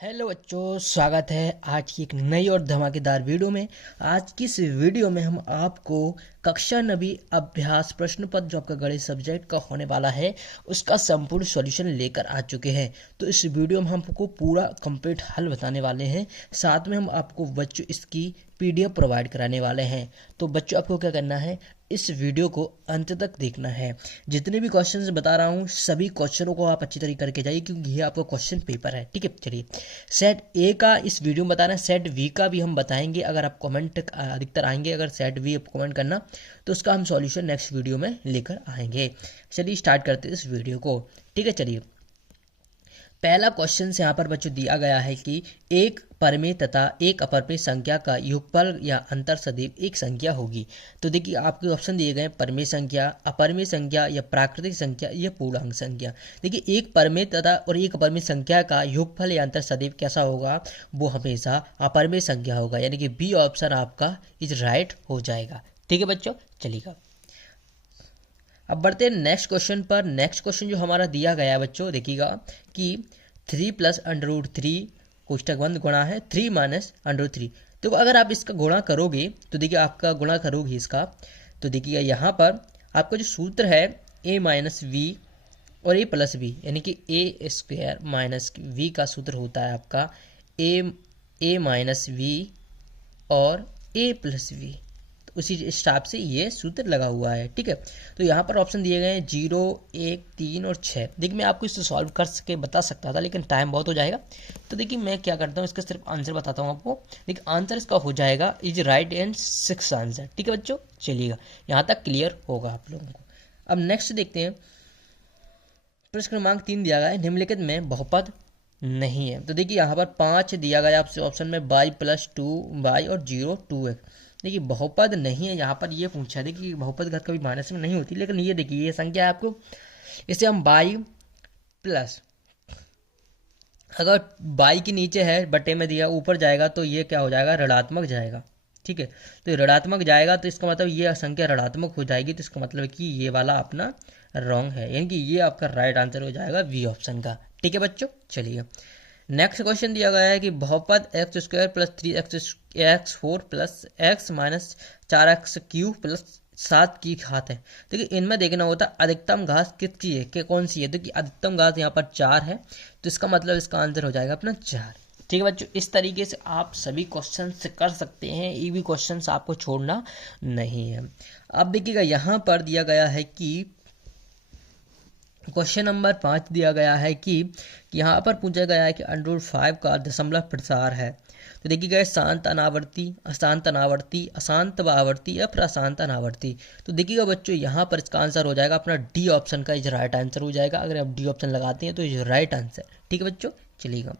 Hello बच्चों, स्वागत है आज की एक नई और धमाकेदार वीडियो में। आज की इस वीडियो में हम आपको कक्षा 9वीं अभ्यास प्रश्न पत्र जो आपका गणित सब्जेक्ट का होने वाला है उसका संपूर्ण सॉल्यूशन लेकर आ चुके हैं। तो इस वीडियो में हम आपको पूरा कंप्लीट हल बताने वाले हैं, साथ में हम आपको बच्चों इसकी पीडीएफ प्रोवाइड कराने वाले हैं। तो बच्चों आपको क्या करना है, इस वीडियो को अंत तक देखना है। जितने भी क्वेश्चंस बता रहा हूँ सभी क्वेश्चनों को आप अच्छी तरीके करके जाइए, क्योंकि ये आपका क्वेश्चन पेपर है। ठीक है, चलिए सेट ए का इस वीडियो में बता रहे हैं, सेट वी का भी हम बताएंगे। अगर आप कमेंट अधिकतर आएंगे, अगर सेट वी आप कमेंट करना तो उसका हम सॉल्यूशन नेक्स्ट वीडियो में लेकर आएंगे। चलिए स्टार्ट करते हैं इस वीडियो को। ठीक है, चलिए पहला क्वेश्चन से यहाँ पर बच्चों दिया गया है कि एक परमेय तथा एक अपरमेय संख्या का योगफल या अंतर सदैव एक संख्या होगी। तो देखिए आपके ऑप्शन दिए गए हैं, परमेय संख्या, अपरमेय संख्या या प्राकृतिक संख्या या पूर्णांक संख्या। देखिए एक परमेय तथा और एक अपरमेय संख्या का योगफल या अंतर सदैव कैसा होगा, वो हमेशा अपरमेय संख्या होगा, यानी कि बी ऑप्शन आपका इज राइट हो जाएगा। ठीक है बच्चों, चलिएगा अब बढ़ते हैं नेक्स्ट क्वेश्चन पर। नेक्स्ट क्वेश्चन जो हमारा दिया गया है बच्चों, देखिएगा कि 3 प्लस √3 कोष्टक बंद गुणा है 3 माइनस √3। तो अगर आप इसका गुणा करोगे तो देखिए आपका गुणा करोगे इसका, तो देखिएगा यहाँ पर आपका जो सूत्र है a माइनस वी और a प्लस वी, यानी कि ए स्क्वायर माइनस वी का सूत्र होता है आपका ए माइनस वी और a प्लस वी। उसी हिसाब से ये सूत्र लगा हुआ है। ठीक है, तो यहाँ पर ऑप्शन दिए गए हैं 0, 1, 3 और 6। देखिए मैं आपको इसको सॉल्व कर सके बता सकता था, लेकिन टाइम बहुत हो जाएगा। तो देखिए मैं क्या करता हूँ, इसका सिर्फ आंसर बताता हूँ आपको। देखिए आंसर इसका हो जाएगा इज राइट एंड 6 आंसर। ठीक है बच्चों, चलिएगा यहाँ तक क्लियर होगा आप लोगों को। अब नेक्स्ट देखते हैं, प्रश्न क्रमांक 3 दिया गया है, निम्नलिखित में बहुपद नहीं है। तो देखिए यहाँ पर 5 दिया गया आपसे ऑप्शन में y + 2y और 0 2x। देखिए बहुपद नहीं है, यहाँ पर ये पूछा है। देखिए बहुपद घर कभी माइनस में नहीं होती, लेकिन ये देखिए ये संख्या है आपको, इसे हम y प्लस, अगर y के नीचे है बटे में दिया ऊपर जाएगा तो ये क्या हो जाएगा, ऋणात्मक जाएगा। ठीक है, तो ऋणात्मक जाएगा तो इसका मतलब ये संख्या ऋणात्मक हो जाएगी, तो इसका मतलब कि ये वाला अपना रॉन्ग है, यानी कि ये आपका राइट आंसर हो जाएगा बी ऑप्शन का। ठीक है बच्चों, चलिए नेक्स्ट क्वेश्चन दिया गया है कि बहुपद x² + 3x4 + x minus 4x³ + 7 की घात है। देखिए इनमें देखना होता है अधिकतम घात किसकी है, कि कौन सी है। देखिए अधिकतम घात यहाँ पर 4 है, तो इसका मतलब इसका आंसर हो जाएगा अपना 4। ठीक है बच्चों, इस तरीके से आप सभी क्वेश्चन कर सकते हैं, ये भी क्वेश्चन आपको छोड़ना नहीं है। अब देखिएगा यहाँ पर दिया गया है कि क्वेश्चन नंबर 5 दिया गया है कि यहाँ पर पूछा गया है कि √5 का दशमलव प्रसार है। तो देखिएगा शांत अनावर्ती, अशांत अनावर्ती, अशांत आवर्ती या फिर अशांत अनावर्ती। तो देखिएगा बच्चों यहाँ पर इसका आंसर हो जाएगा अपना डी ऑप्शन का इज राइट आंसर हो जाएगा। अगर आप डी ऑप्शन लगाते हैं तो इज राइट आंसर। ठीक है बच्चों, चलिएगा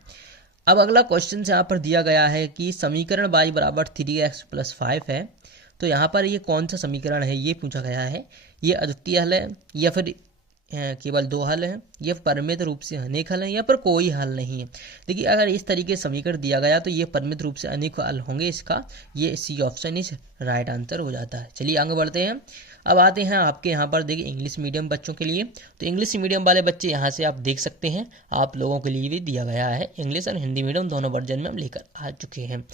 अब अगला क्वेश्चन यहाँ पर दिया गया है कि समीकरण y = 3x + 5 है। तो यहाँ पर ये कौन सा समीकरण है ये पूछा गया है, ये अद्वितीय हल है या फिर केवल 2 हल हैं, यह परिमित रूप से अनेक हल हैं या पर कोई हल नहीं है। देखिए अगर इस तरीके से समीकरण दिया गया तो ये परिमित रूप से अनेक हल होंगे, इसका ये सी ऑप्शन इस राइट आंसर हो जाता है। चलिए आगे बढ़ते हैं। अब आते हैं आपके यहाँ पर देखिए इंग्लिश मीडियम बच्चों के लिए। तो इंग्लिश मीडियम वाले बच्चे यहाँ से आप देख सकते हैं, आप लोगों के लिए भी दिया गया है, इंग्लिश और हिंदी मीडियम दोनों वर्जन में हम लेकर आ चुके हैं।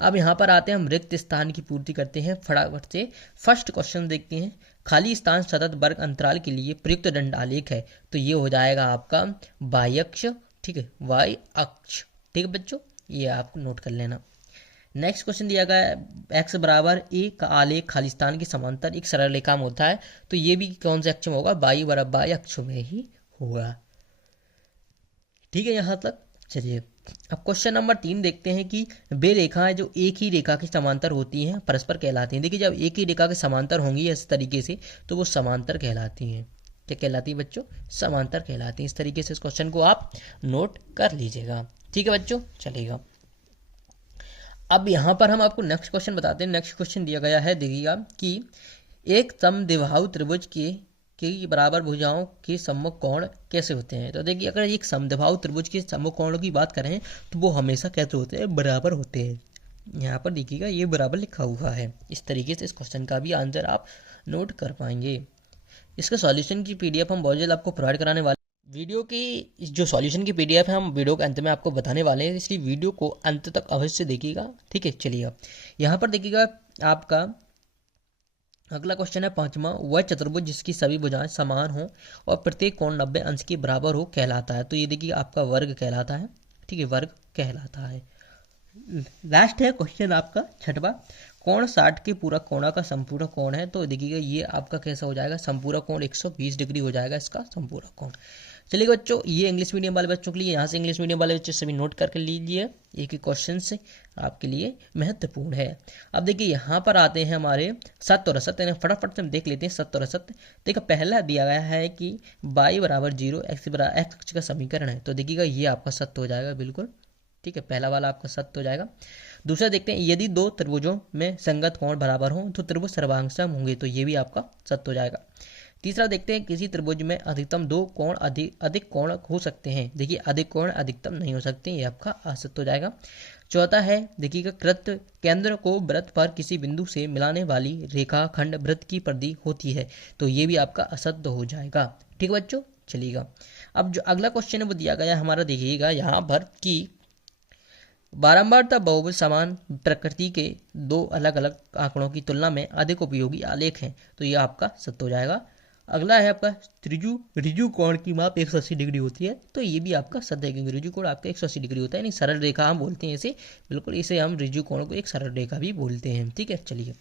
अब यहाँ पर आते हैं, हम रिक्त स्थान की पूर्ति करते हैं फटाफट से। फर्स्ट क्वेश्चन देखते हैं, खाली स्थान सतत वर्ग अंतराल के लिए प्रयुक्त दंड आलेख है। तो ये हो जाएगा आपका y अक्ष। ठीक है, y अक्ष। ठीक है बच्चों, ये आपको नोट कर लेना। नेक्स्ट क्वेश्चन दिया गया है x = a का आलेख खाली स्थान के समांतर एक सरल रेखा में होता है। तो ये भी कौन से अक्ष में होगा, y = y अक्ष में ही होगा। ठीक है यहाँ तक, चलिए अब क्वेश्चन नंबर 3 देखते हैं कि वे रेखाएं जो एक ही रेखा की समांतर होती हैं परस्पर कहलाती हैं। देखिए जब एक ही रेखा के समांतर होंगी इस तरीके से तो वो समांतर कहलाती हैं। क्या कहलाती है बच्चों, समांतर कहलाती हैं। इस तरीके से इस क्वेश्चन को आप नोट कर लीजिएगा। ठीक है बच्चों, चलेगा अब यहाँ पर हम आपको नेक्स्ट क्वेश्चन बताते हैं। नेक्स्ट क्वेश्चन दिया गया है, देखिएगा कि एक समद्विबाहु त्रिभुज के बराबर भुजाओं के सम्मुख कोण कैसे होते हैं। तो देखिए अगर एक समद्विबाहु त्रिभुज के सम्मुख कोणों की बात करें तो वो हमेशा कैसे होते हैं, बराबर होते हैं। यहाँ पर देखिएगा ये बराबर लिखा हुआ है। इस तरीके से इस क्वेश्चन का भी आंसर आप नोट कर पाएंगे। इसका सॉल्यूशन की पीडीएफ हम बहुत जल्द आपको प्रोवाइड कराने वाले। वीडियो की जो सॉल्यूशन की पीडीएफ है हम वीडियो के अंत में आपको बताने वाले हैं, इसलिए वीडियो को अंत तक अवश्य देखिएगा। ठीक है, चलिए यहाँ पर देखिएगा आपका अगला क्वेश्चन है 5वां। वह चतुर्भुज जिसकी सभी भुजाएं समान हो और प्रत्येक कोण 90 अंश के बराबर हो कहलाता है। तो ये देखिए आपका वर्ग कहलाता है। ठीक है, वर्ग कहलाता है। लास्ट है क्वेश्चन आपका 6वां। कोण 60 के पूरक कोणा का संपूरक कोण है। तो देखिएगा ये आपका कैसा हो जाएगा, संपूरक कोण 120 डिग्री हो जाएगा इसका संपूरक कोण। चलिए बच्चों, ये इंग्लिश मीडियम वाले बच्चों के लिए, यहाँ से इंग्लिश मीडियम वाले बच्चे सभी नोट करके लीजिए, एक एक क्वेश्चन से आपके लिए महत्वपूर्ण है। अब देखिए यहाँ पर आते हैं हमारे सत्य और असत्य, फटाफट से हम देख लेते हैं सत्य और असत्य। देखिए पहला दिया गया है कि y बराबर 0 x बराबर x अक्ष का समीकरण है। तो देखिएगा ये आपका सत्य हो जाएगा बिल्कुल। ठीक है, पहला वाला आपका सत्य हो जाएगा। दूसरा देखते हैं, यदि दो त्रिभुजों में संगत कोण बराबर हों तो त्रिभुज सर्वांगसम होंगे। तो ये भी आपका सत्य हो जाएगा। तीसरा देखते हैं, किसी त्रिभुज में अधिकतम दो कोण अधिक कोण हो सकते हैं। देखिए अधिक कोण अधिकतम नहीं हो सकते, ये आपका असत्य हो जाएगा। चौथा है देखिएगा, कृत केंद्र को वृत्त पर किसी बिंदु से मिलाने वाली रेखा खंड वृत्त की परिधि होती है। तो ये भी आपका असत्य हो जाएगा। ठीक है बच्चों, चलिएगा अब जो अगला क्वेश्चन है वो दिया गया हमारा, देखिएगा यहाँ पर कि बारंबारता बहुभुज समान प्रकृति के दो अलग अलग आंकड़ों की तुलना में अधिक उपयोगी आलेख हैं। तो ये आपका सत्य हो जाएगा। अगला है आपका रिजु कोण की माप 180 डिग्री होती है। तो ये भी आपका सत्य है, क्योंकि रिजु कोण आपका 180 डिग्री होता है, यानी सरल रेखा हम बोलते हैं इसे। बिल्कुल, इसे हम रिजु कोण को एक सरल रेखा भी बोलते हैं। ठीक है, चलिए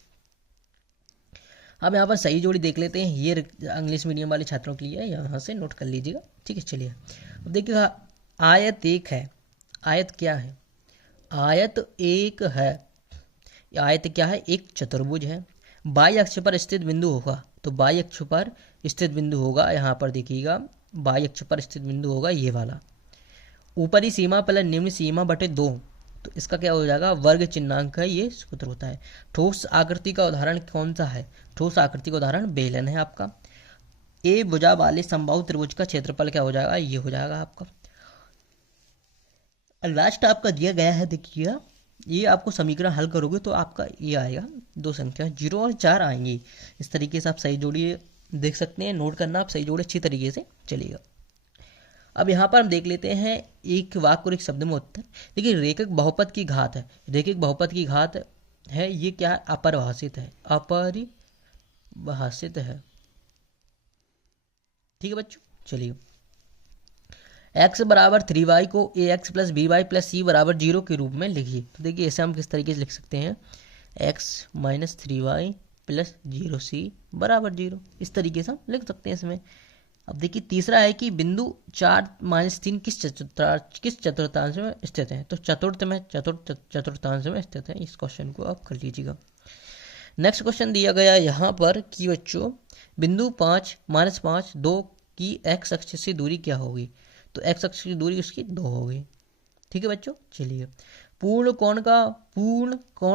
अब यहाँ पर सही जोड़ी देख लेते हैं। ये इंग्लिश मीडियम वाले छात्रों के लिए है, यहाँ से नोट कर लीजिएगा। ठीक है, चलिए अब देखिएगा, आयत एक है। आयत क्या है? आयत एक है। आयत क्या है? एक चतुर्भुज है। बाई अक्ष पर स्थित बिंदु होगा। तो बाई अक्ष पर स्थित बिंदु होगा, यहाँ पर देखिएगा बाई अक्ष पर स्थित बिंदु होगा ये वाला। ऊपरी सीमा प्लस निम्न सीमा बटे 2। तो इसका क्या हो जाएगा? वर्ग चिन्हांक है, ये सूत्र होता है। ठोस आकृति का उदाहरण कौन सा है? ठोस आकृति का उदाहरण बेलन है आपका। ए भुजा वाले समबाहु त्रिभुज का क्षेत्रफल क्या हो जाएगा? ये हो जाएगा आपका। लास्ट आपका दिया गया है, देखिएगा ये आपको समीकरण हल करोगे तो आपका ये आएगा, दो संख्या 0 और 4 आएंगी। इस तरीके से आप सही जोड़ी देख सकते हैं, नोट करना आप सही जोड़े अच्छी तरीके से चलेगा। अब यहाँ पर हम देख लेते हैं एक वाक्य और एक शब्द में उत्तर। देखिए रेखिक बहुपद की घात है। रेखिक बहुपद की घात है, ये क्या है? अपरिभाषित है। अपरिभाषित है। ठीक है बच्चों, चलिए x बराबर 3y को ax plus B Y plus C बराबर 0 के रूप में लिखिए। तो देखिए ऐसे हम किस तरीके से लिख सकते हैं, x minus 3y plus 0c बराबर 0, इस तरीके से हम लिख सकते हैं इसमें। अब देखिए तीसरा है कि बिंदु 4 माइनस 3 किस चतुर्थांश में स्थित है। तो चतुर्थांश में स्थित है। इस क्वेश्चन को आप कर लीजिएगा। नेक्स्ट क्वेश्चन दिया गया यहाँ पर कि बच्चों बिंदु 5 माइनस 5 2 की x अक्ष से दूरी क्या होगी? तो x अक्ष की दूरी उसकी 2 होगी। ठीक है बच्चों, चलिए पूर्ण कोण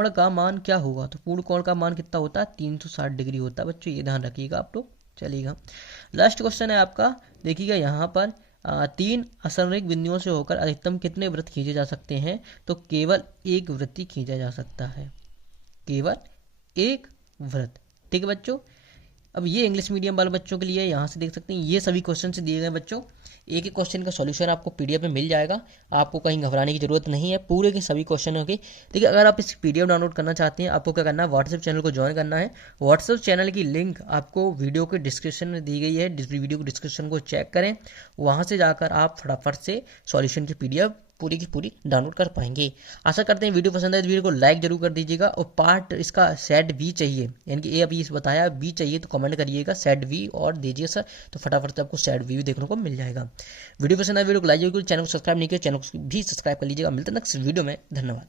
का मान क्या होगा? तो पूर्ण कोण का मान कितना होता है? 360 डिग्री होता है बच्चों, ये ध्यान रखिएगा आप लोग। चलिएगा लास्ट क्वेश्चन है आपका, देखिएगा यहाँ पर 3 असंरेख बिंदुओं से होकर अधिकतम कितने वृत्त खींचे जा सकते हैं? तो केवल एक वृत्त ही खींचा जा सकता है, केवल एक वृत्त। ठीक है बच्चों, अब ये इंग्लिश मीडियम वाले बच्चों के लिए यहाँ से देख सकते हैं, ये सभी क्वेश्चन से दिए गए बच्चों। एक एक क्वेश्चन का सॉल्यूशन आपको पीडीएफ में मिल जाएगा, आपको कहीं घबराने की जरूरत नहीं है, पूरे के सभी क्वेश्चनों के। देखिए अगर आप इस पीडीएफ डाउनलोड करना चाहते हैं, आपको क्या करना है, व्हाट्सएप चैनल को ज्वाइन करना है। व्हाट्सएप चैनल की लिंक आपको वीडियो के डिस्क्रिप्शन में दी गई है, वीडियो के डिस्क्रिप्शन को चेक करें, वहाँ से जाकर आप फटाफट से सॉल्यूशन की पीडीएफ पूरी की पूरी डाउनलोड कर पाएंगे। आशा करते हैं वीडियो पसंद है तो वीडियो को लाइक जरूर कर दीजिएगा, और पार्ट इसका सेट बी चाहिए, यानी कि ए अभी इस बताया, बी चाहिए तो कमेंट करिएगा सेट बी और दीजिए सर, तो फटाफट से आपको सेट बी भी देखने को मिल जाएगा। वीडियो पसंद है वीडियो को लाइक जरूर, चैनल को सब्सक्राइब नहीं किया चैनल को भी सब्सक्राइब कर लीजिएगा। मिलते हैं नेक्स्ट वीडियो में, धन्यवाद।